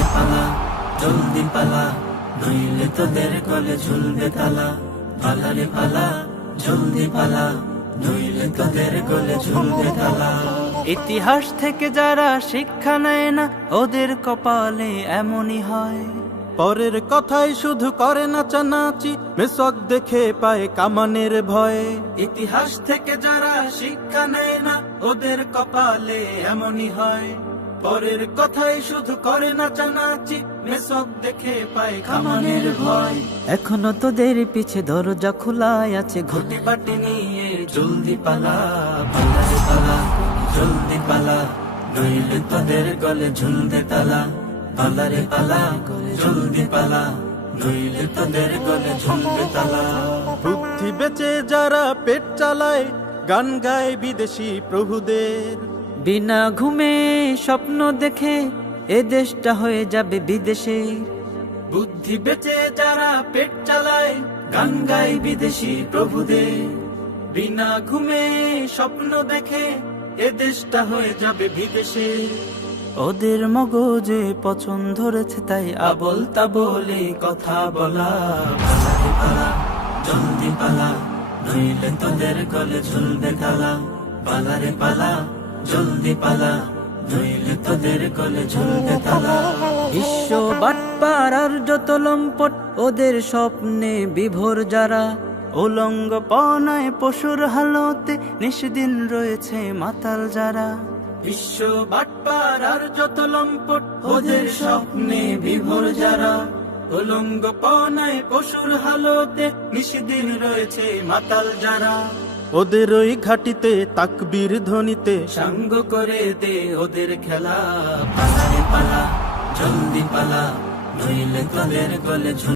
রে পালা জলদি পালা, নইলে তোদের গলে ঝুলবে তালা। পালা রে পালা জলদি পালা, নইলে তোদের গলে ঝুলবে তালা। ইতিহাস থেকে যারা শিক্ষা নেয় না, ওদের কপালে এমনই হয়। পরের কথাই শুধু করে নাচানাচি, মেসক দেখে পায় কামানের ভয়ে। ইতিহাস থেকে যারা শিক্ষা নেয় না, ওদের কপালে এমনই হয়। পরের কথাই শুধু করে নাচানাচি, মেসক দেখে পায় কামানের ভয়। এখনো তোদের পিছে দরজা খোলাই আছে, ঘটি বাটি নিয়ে জলদি পালা। পালা রে পালা জলদি পালা, নইলে তোদের গলে ঝুলবে তালা। পালা রে পালা জলদি পালা, নইলে তোদের গলে ঝুলবে তালা। বুদ্ধি বেচে যারা পেট চালায়, গান গায় বিদেশি প্রভুদের। বিনা ঘুমে স্বপ্ন দেখে এ দেশটা হয়ে যাবে বিদেশে। বুদ্ধি বেচে যারা পেট চালায়, গান গায় বিদেশি প্রভুদের। বিনা ঘুমে স্বপ্ন দেখে এ দেশটা হয়ে যাবে বিদেশে। ওদের মগজে পছন্দ ধরেছে তাই আবল তাবলে কথা বলা। পালা রে পালা জলদি পালা, নইলে তোদের গলে ঝুলবে তালা। পালা রে পালা জলদি পালা, নইলে তোদের গলে ঝুলবে তালা। বিশ্ব বাটপার আর যত লম্পট, ওদের স্বপ্নে বিভোর যারা। উলঙ্গ পনায় পশুর হালতে নিষদিন রয়েছে মাতাল যারা। বিশ্ব বাটপার আর যত লম্পট, ওদের স্বপ্নে বিভোর যারা। উলঙ্গ পনায় পশুর হালতে নিষদিন রয়েছে মাতাল যারা। ওদের ওই ঘাটিতে তাকবীর ধ্বনিতে সাঙ্গ করে দে ওদের খেলা। পালা রে পালা জলদি পালা, নইলে তোদের গলে ঝুলবে